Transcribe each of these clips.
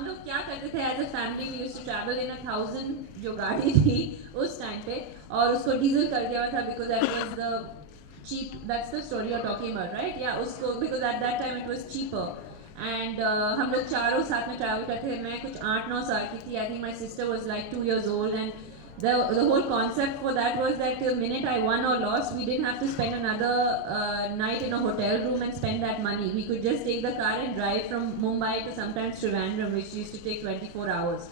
हम लोग क्या करते थे as a family, we used to travel in 1000 जो गाड़ी थी उस टाइम पे, और उसको डीजल कर दिया हुआ था because that was the cheap, that's the story you're talking about, right? Yeah, उसको because at that time it was cheaper. And हम लोग चारों साथ में ट्रैवल करते थे. मैं कुछ 8-9 साल की थी. I think my sister was like 2 years old, and the whole concept for that was that the minute I won or lost, we didn't have to spend another night in a hotel room and spend that money. We could just take the car and drive from Mumbai to sometimes Trivandrum, which used to take 24 hours.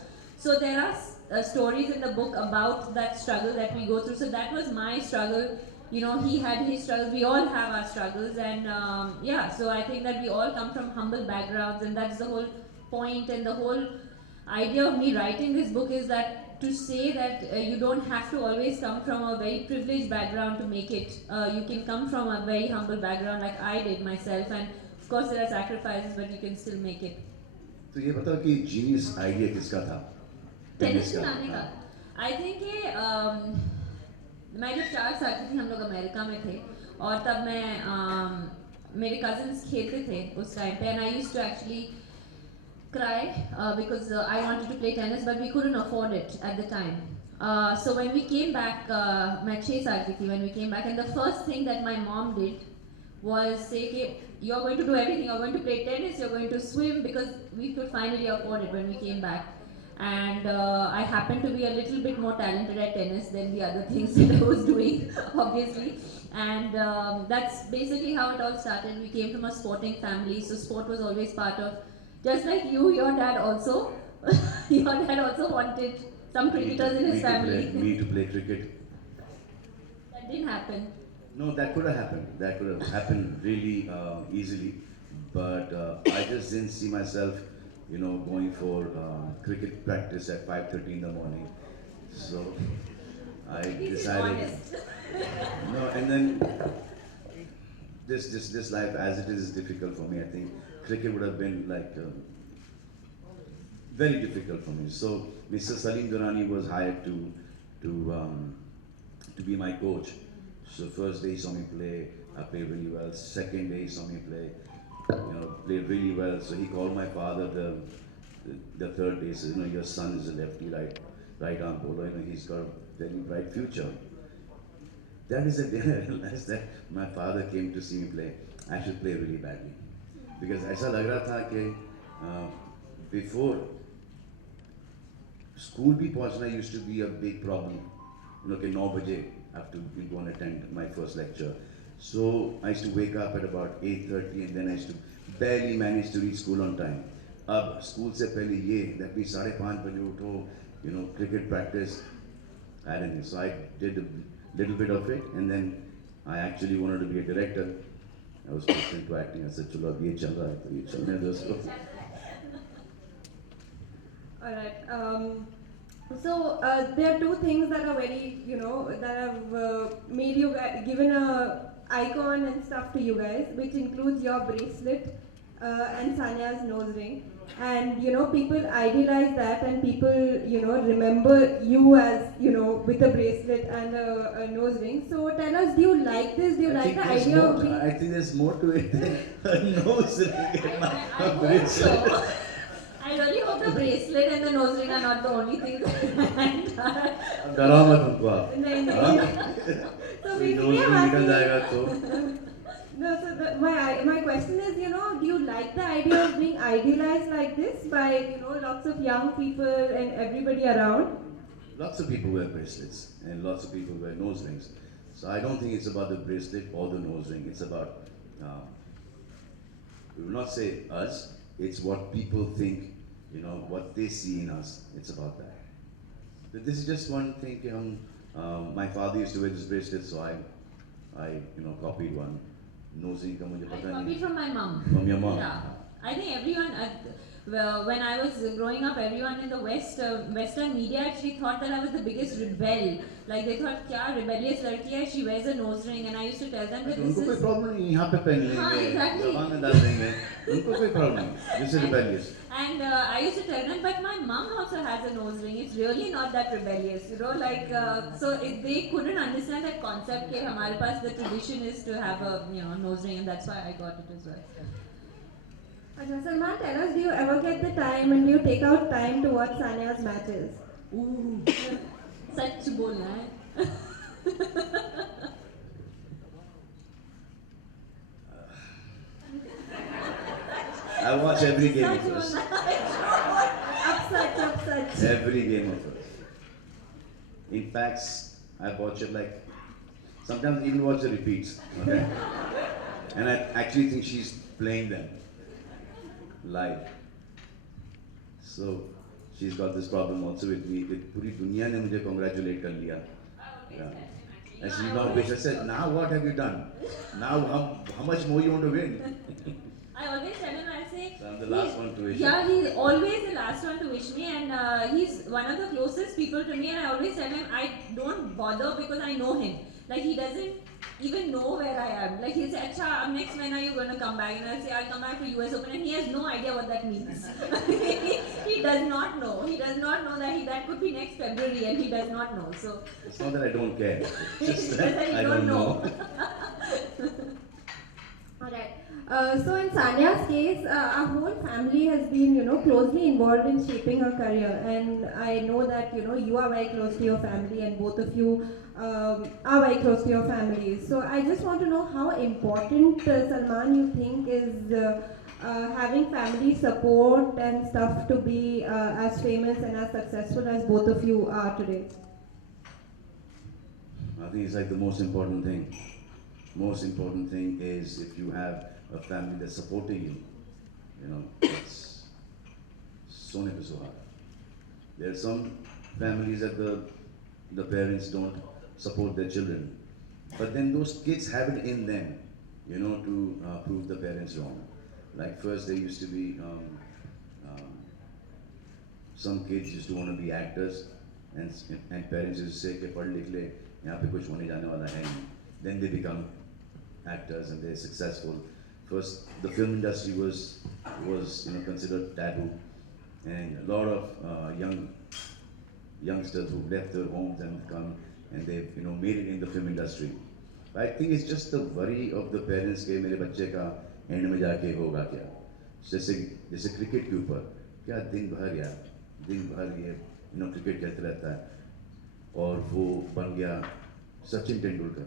So there are stories in the book about that struggle that we go through. So that was my struggle. You know, he had his struggles. We all have our struggles, and yeah. So I think that we all come from humble backgrounds, and that's the whole point. And the whole idea of me writing this book is that to say that you don't have to always come from a very privileged background to make it. You can come from a very humble background, like I did myself, and of course there are sacrifices, but you can still make it. तो ये बताओ कि genius idea किसका था? Tennis खिलाने का. I think ये मैं जब 4 साल की थी, हम लोग अमेरिका में थे, और तब मैं मेरे कजिन्स खेलते थे उस टाइम पे, and I used to actually cry because I wanted to play tennis, but we couldn't afford it at the time. So when we came back, मैं 6 साल की थी when we came back, and the first thing that my mom did was say, okay, you're going to do everything, you're going to play tennis, you're going to swim, because we could finally afford it when we came back. And I happened to be a little bit more talented at tennis than the other things that I was doing, obviously. And that's basically how it all started. We came from a sporting family, so sport was always part of. Just like you, your dad also, your dad also wanted some cricketers in his family. Me to play cricket. That didn't happen. No, that could have happened. That could have happened really easily, but I just didn't see myself, you know, going for cricket practice at 5:30 in the morning. So I decided. No, and then this life as it is difficult for me. I think cricket would have been like very difficult for me. So Mr. Salim Durrani was hired to be my coach. So first day he saw me play, I played really well. Second day he saw me play, you know, played really well. So he called my father the third day. Said, you know, your son is a lefty, right arm bowler. You know, he's got a very bright future. That is the day I realized that my father came to see me play. I should play really badly. Because ऐसा लग रहा था कि before school भी पहुंचना used to be a big problem. You know कि 9 बजे I have to go and attend my first lecture. So I used to wake up at about 8:30, and then I used to barely manage to reach school on time. अब school से पहले ये that means 5:30 बजे उठो, you know, cricket practice. I don't know. So I did a little bit of it, and then I actually wanted to be a director. I was listening to acting. I said, "Chalo, ab ye chal raha hai, to ye chalne do usko." All right. So there are two things that are very, you know, that have made you given a icon and stuff to you guys, which includes your bracelet and Sania's nose ring. And you know, people idealize that, and people, you know, remember you as, you know, with a bracelet and a nose ring. So tell us, do you like this? Do you like the idea of being? I think there's more to it than a nose ring and a bracelet. So. I really hope the bracelet and the nose ring are not the only things that डरा मत उनको आप. नहीं नहीं. So basically I'm निकल जाएगा asking. तो. No, so my question is, you know, do you like the idea of being idealized like this by, you know, lots of young people and everybody around? Lots of people wear bracelets and lots of people wear nose rings. So I don't think it's about the bracelet or the nose ring. It's about, we will not say us, it's what people think, you know, what they see in us. It's about that. But this is just one thing. My father used to wear this bracelet, so I you know, copied one. Nose ring का मुझे I पता नहीं. copied from my mom. From your mom? Yeah. I think everyone, well, when I was growing up, everyone in the West, Western media actually thought that I was the biggest rebel. Like they thought, क्या rebellious लड़की है, she wears a nose ring, and I used to tell them that this उनको कोई is. Problem नहीं, यहाँ पे पहन हाँ, लेंगे, exactly. जबान में डाल देंगे, उनको कोई प्रॉब्लम नहीं. This is rebellious. And I used to tell them, but my mom also has a nose ring. It's really not that rebellious, you know. Like so, they couldn't understand that concept. कि हमारे पास the tradition is to have a, you know, nose ring, and that's why I got it as well. Ajay, Salman, tell us, do you ever get the time and do you take out time to watch Sania's matches? Ooh, सच बोलना है. I watch every game of such hers. बोलना है. Up such. Every game of hers. In fact, I watch it like sometimes even watch the repeats. Okay? And I actually think she's playing them live. So she's got this problem also with me. With पूरी दुनिया ने मुझे congratulate कर लिया. Yeah. And she's not bitch. I said, now what have you done? Now how much more you want to win? I always tell him, I say, So I'm the last one to wish. yeah, he's always the last one to wish me, and he's one of the closest people to me. And I always tell him I don't bother because I know him. Like he doesn't even know where I am. Like he'll say, "Acha, next when are you going to come back?" And I'll say, "I'll come back for US Open," and he has no idea what that means. he does not know. He does not know that could be next February, and he does not know. So It's not that I don't care. It's just that that you I don't don't know. Alright. So in Sania's case, our whole family has been, closely involved in shaping her career, and I know that you are very close to your family, and both of you are very close to your families. So I just want to know how important Salman you think is having family support and stuff to be as famous and as successful as both of you are today. I think it's like the most important thing. Most important thing is if you have a family that's supporting you, it's sone pe suhag. There are some families that the parents don't support their children, but then those kids have it in them, to prove the parents wrong. Like first there used to be some kids used to want to be actors, and parents used to say कि पढ़ लिख ले यहाँ पे कुछ होने जाने वाला है नहीं. Then they become actors and they're successful. First, the film industry was considered taboo, and a lot of youngsters who left their homes and come and they've made it in the film industry. But I think it's just the worry of the parents कि मेरे बच्चे का and में जाके होगा क्या. जैसे cricket के ऊपर क्या दिन भर ये क्रिकेट खेलते रहता है और वो बन गया सचिन तेंदुलकर.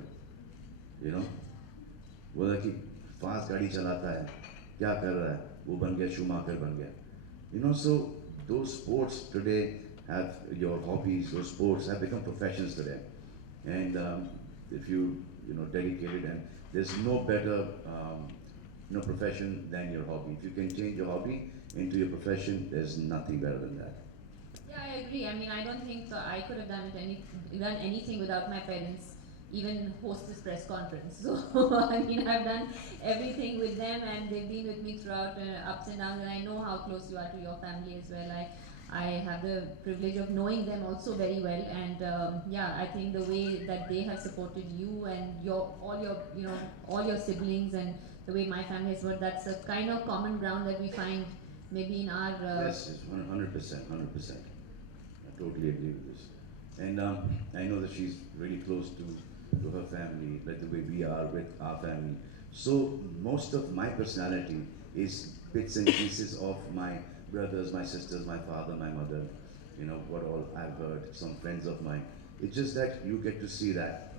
बोला कि फास्ट गाड़ी चलाता है, क्या कर रहा है, वो बन गया शूमाकर बन गया. So those sports today have your hobbies, those sports have become professions today. And if you dedicate it, and there's no better profession than your hobby. If you can change your hobby into your profession, there's nothing better than that. yeah, I agree. I mean, I don't think I could have done anything without my parents. Even host this press conference. So I mean, I've done everything with them, and they've been with me throughout ups and downs. And I know how close you are to your family as well. I have the privilege of knowing them also very well, and yeah, I think the way that they have supported you and all your siblings, and the way my family has worked, that's a kind of common ground that we find maybe in our. Yes, it's 100%. I totally agree with this. And I know that she's really close to her family, like the way we are with our family. So most of my personality is bits and pieces of my brothers, my sisters, my father, my mother, what all I've heard, some friends of mine. It's just that you get to see that,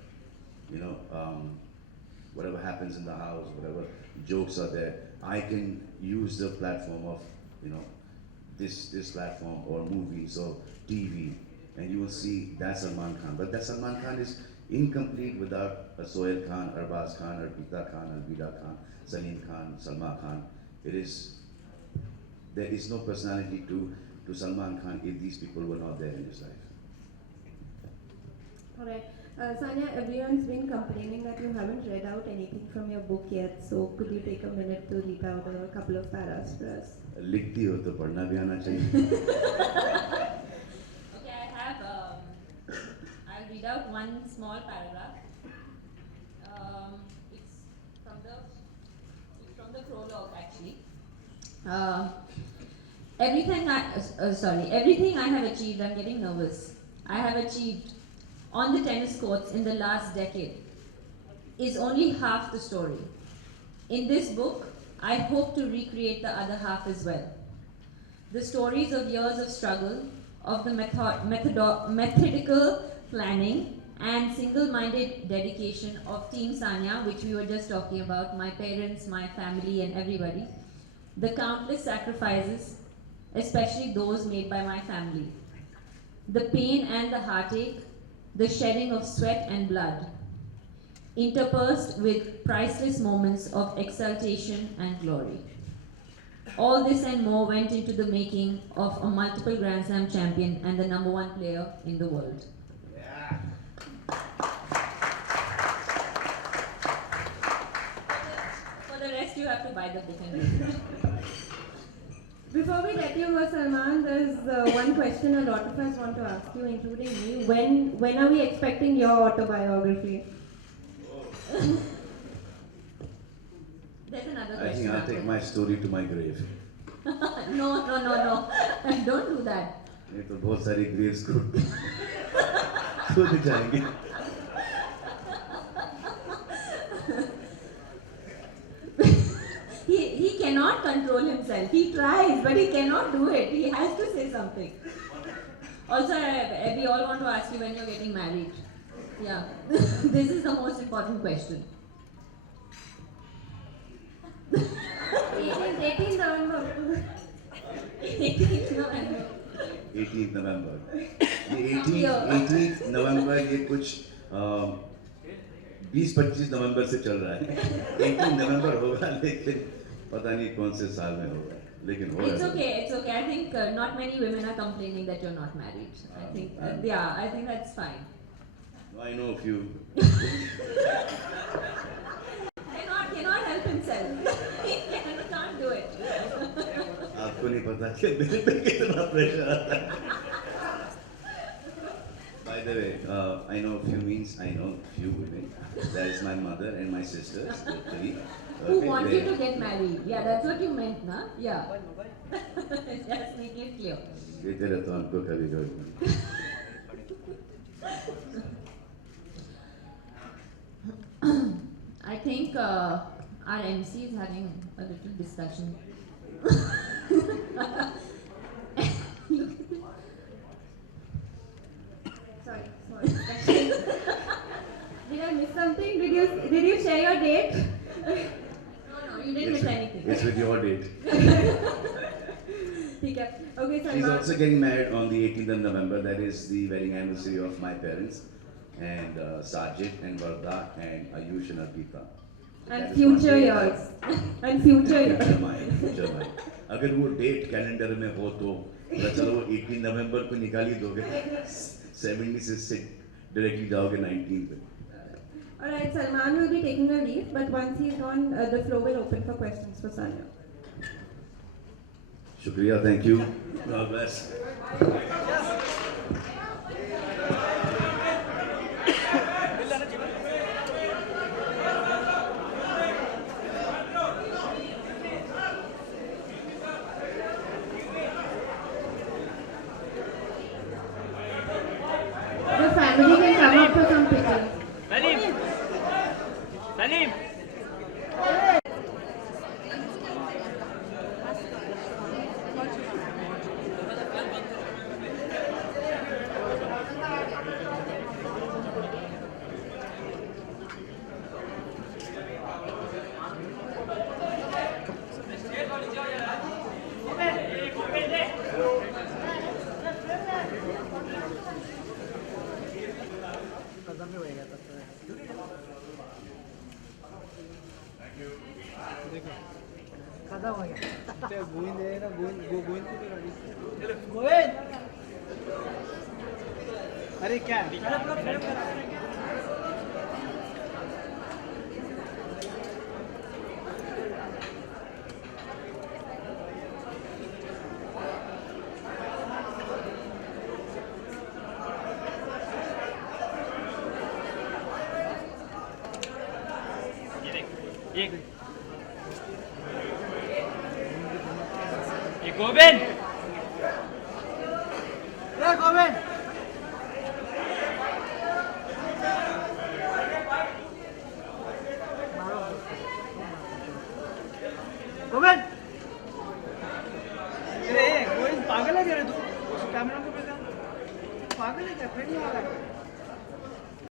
whatever happens in the house, whatever jokes are there, I can use the platform of, this platform or movies or TV, and you will see that Salman Khan. But that Salman Khan is incomplete without a Sohail Khan, Arbaz Khan, Arpita Khan, Alvida Khan, Salim Khan, Salma Khan. There is no personality to Salman Khan if these people were not there in his life. Alright. Sania, everyone's been complaining that you haven't read out anything from your book yet, so could you take a minute to read out a couple of paras for us? लिखती हो तो पढ़ना भी आना चाहिए. Okay, I have. I'll read out one small paragraph. It's from the prologue actually. Everything I have achieved. I'm getting nervous. I have achieved on the tennis courts in the last decade is only half the story. In this book, I hope to recreate the other half as well. The stories of years of struggle, of the methodical planning and single-minded dedication of Team Sania, which we were just talking about, my parents, my family and everybody, the countless sacrifices, especially those made by my family, the pain and the heartache, the shedding of sweat and blood, interspersed with priceless moments of exaltation and glory. All this and more went into the making of a multiple Grand Slam champion and the #1 player in the world. For the rest, you have to buy the book and read it. Before we let you go, Salman, there's one question a lot of us want to ask you, including me. When are we expecting your autobiography? There's another I question. think I'll after take my story to my grave. No. Don't do that. ये तो बहुत सारी graves को खुद जाएंगे. He cannot control himself. He tries, but he cannot do it. He has to say something. Also, we all want to ask you when you're getting married. Yeah. This is the most important question. 18th November. 18th November. 18th November. ये 18th November ये कुछ 20-25 नवंबर से चल रहा है. 18 नवंबर होगा लेकिन पता नहीं कौन से साल में होगा. लेकिन होगा. It's okay. I think not many women are complaining that you're not married. I think I think that's fine. I know a few. Cannot help himself. He can't do it. आपको नहीं पता कि मेरे पे कितना pressure आता है. By the way, I know a few means I know few women. That is my mother and my sisters, the three. Who want you to get married? Yeah, that's what you meant, na? Yeah. Just make it clear. देते रहता हूँ उनको कभी-कभी. I think our MC is having a little discussion. Sorry. Did I miss something? Did you share your date? No, you didn't miss anything. It's with your date. Okay, Salman. She's also getting married on the 18th of November. That is the wedding anniversary of my parents. And Sajid and Varda and Ayush and Arpita. And future years. And future years. Future mine. अगर वो date calendar में हो तो चलो 18 नवंबर को निकाल ही दोगे. 70 से डायरेक्टली जाओगे 19 पे. Alright, Salman will be taking a leave, but once he's gone, the floor will open for questions for Sania. शुक्रिया, thank you. God bless. The family can come up for some pictures. Salim! Govind अरे क्या ये Govind Govind camera को भेजा पागल है क्या friend आ रहा है